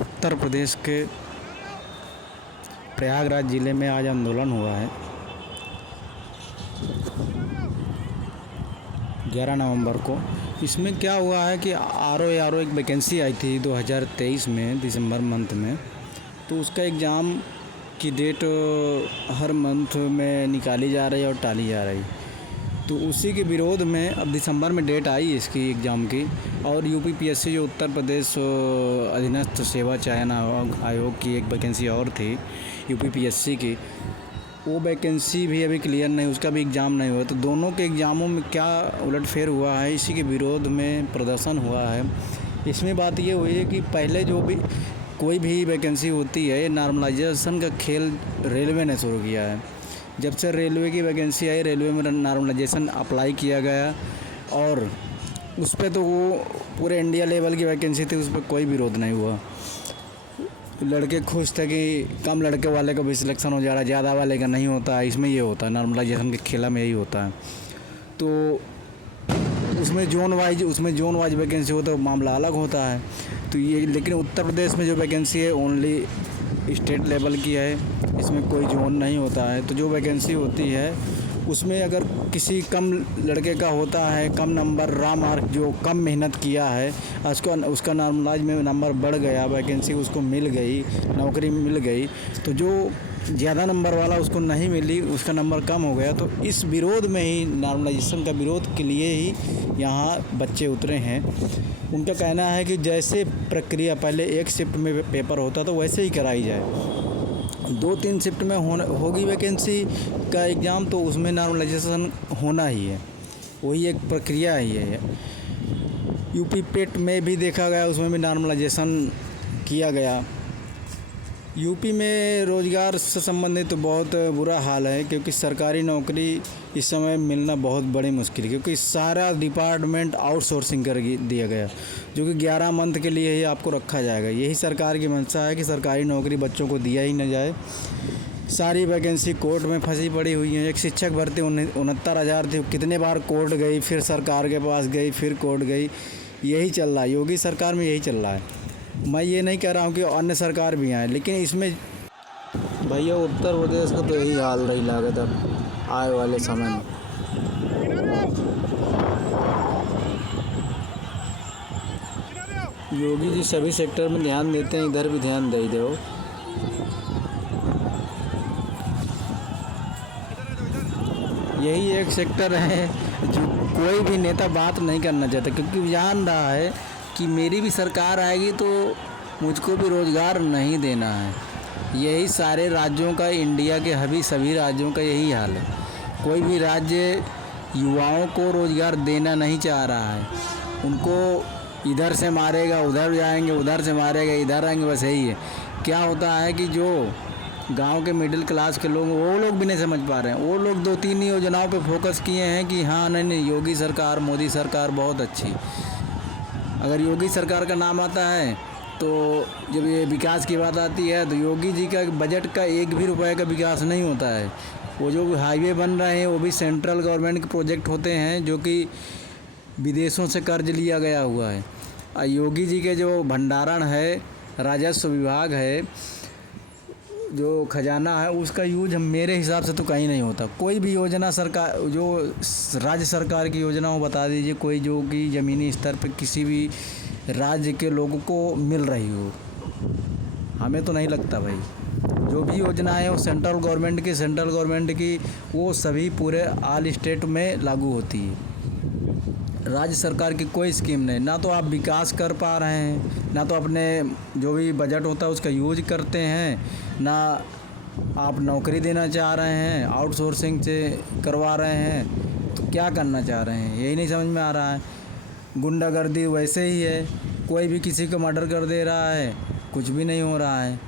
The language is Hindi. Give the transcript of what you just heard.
उत्तर प्रदेश के प्रयागराज ज़िले में आज आंदोलन हुआ है 11 नवंबर को। इसमें क्या हुआ है कि आर ओ एक वैकेंसी आई थी 2023 में दिसंबर मंथ में, तो उसका एग्ज़ाम की डेट हर मंथ में निकाली जा रही है और टाली जा रही। तो उसी के विरोध में अब दिसंबर में डेट आई इसकी एग्ज़ाम की, और यूपीपीएससी जो उत्तर प्रदेश अधीनस्थ सेवा चयन आयोग की एक वैकेंसी और थी यूपीपीएससी की, वो वैकेंसी भी अभी क्लियर नहीं, उसका भी एग्ज़ाम नहीं हुआ। तो दोनों के एग्ज़ामों में क्या उलटफेर हुआ है, इसी के विरोध में प्रदर्शन हुआ है। इसमें बात ये हुई है कि पहले जो भी कोई भी वैकेंसी होती है, नॉर्मलाइजेशन का खेल रेलवे ने शुरू किया है। जब से रेलवे की वैकेंसी आई, रेलवे में नॉर्मलाइजेशन अप्लाई किया गया, और उस पर तो वो पूरे इंडिया लेवल की वैकेंसी थी, उस पर कोई विरोध नहीं हुआ। लड़के खुश थे कि कम लड़के वाले का भी सिलेक्शन हो जा रहा है, ज़्यादा वाले का नहीं होता है। इसमें ये होता है नॉर्मलाइजेशन के खेला में, यही होता है। तो उसमें जोन वाइज वैकेंसी होता है, तो मामला अलग होता है। तो ये लेकिन उत्तर प्रदेश में जो वैकेंसी है ओनली स्टेट लेवल की है, इसमें कोई जोन नहीं होता है। तो जो वैकेंसी होती है उसमें अगर किसी कम लड़के का होता है, कम नंबर रॉ मार्क, जो कम मेहनत किया है, उसका नॉर्मलाइज में नंबर बढ़ गया, वैकेंसी उसको मिल गई, नौकरी मिल गई, तो जो ज़्यादा नंबर वाला उसको नहीं मिली, उसका नंबर कम हो गया। तो इस विरोध में ही, नॉर्मलाइजेशन का विरोध के लिए ही यहाँ बच्चे उतरे हैं। उनका कहना है कि जैसे प्रक्रिया पहले एक शिफ्ट में पेपर होता तो वैसे ही कराई जाए। 2-3 शिफ्ट में होगी वैकेंसी का एग्ज़ाम, तो उसमें नॉर्मलाइजेशन होना ही है, वही एक प्रक्रिया ही है। यूपी पेट में भी देखा गया, उसमें भी नॉर्मलाइजेशन किया गया। यूपी में रोज़गार से संबंधित तो बहुत बुरा हाल है, क्योंकि सरकारी नौकरी इस समय मिलना बहुत बड़ी मुश्किल है, क्योंकि सारा डिपार्टमेंट आउटसोर्सिंग कर दिया गया, जो कि 11 मंथ के लिए ही आपको रखा जाएगा। यही सरकार की मंशा है कि सरकारी नौकरी बच्चों को दिया ही न जाए। सारी वैकेंसी कोर्ट में फंसी पड़ी हुई हैं। एक शिक्षक भर्ती 69,000 थी, कितने बार कोर्ट गई, फिर सरकार के पास गई, फिर कोर्ट गई। यही चल रहा है, योगी सरकार में यही चल रहा है। मैं ये नहीं कह रहा हूँ कि अन्य सरकार भी आए, लेकिन इसमें भैया उत्तर प्रदेश का तो यही हाल रही लागत अब आए वाले समय में। योगी जी सभी सेक्टर में ध्यान देते हैं, इधर भी ध्यान दे दो। यही एक सेक्टर है जो कोई भी नेता बात नहीं करना चाहता, क्योंकि जान रहा है कि मेरी भी सरकार आएगी तो मुझको भी रोज़गार नहीं देना है। यही सारे राज्यों का, इंडिया के सभी राज्यों का यही हाल है। कोई भी राज्य युवाओं को रोज़गार देना नहीं चाह रहा है। उनको इधर से मारेगा उधर जाएंगे, उधर से मारेगा इधर आएंगे, बस यही है। क्या होता है कि जो गांव के मिडिल क्लास के लोग, वो लोग भी नहीं समझ पा रहे हैं। वो लोग 2-3 योजनाओं पे फोकस किए हैं कि हाँ नहीं योगी सरकार, मोदी सरकार बहुत अच्छी। अगर योगी सरकार का नाम आता है तो जब ये विकास की बात आती है तो योगी जी का बजट का 1 भी रुपए का विकास नहीं होता है। वो जो हाईवे बन रहे हैं वो भी सेंट्रल गवर्नमेंट के प्रोजेक्ट होते हैं, जो कि विदेशों से कर्ज लिया गया हुआ है। और योगी जी के जो भंडारण है, राजस्व विभाग है, जो खजाना है, उसका यूज मेरे हिसाब से तो कहीं नहीं होता। कोई भी योजना सरकार, जो राज्य सरकार की योजना हो बता दीजिए, कोई जो कि ज़मीनी स्तर पर किसी भी राज्य के लोगों को मिल रही हो। हमें तो नहीं लगता भाई। जो भी योजना है वो सेंट्रल गवर्नमेंट की वो सभी पूरे ऑल स्टेट में लागू होती है। राज्य सरकार की कोई स्कीम नहीं, ना तो आप विकास कर पा रहे हैं, ना तो अपने जो भी बजट होता है उसका यूज करते हैं, ना आप नौकरी देना चाह रहे हैं, आउटसोर्सिंग से करवा रहे हैं। तो क्या करना चाह रहे हैं यही नहीं समझ में आ रहा है। गुंडागर्दी वैसे ही है, कोई भी किसी को मर्डर कर दे रहा है, कुछ भी नहीं हो रहा है।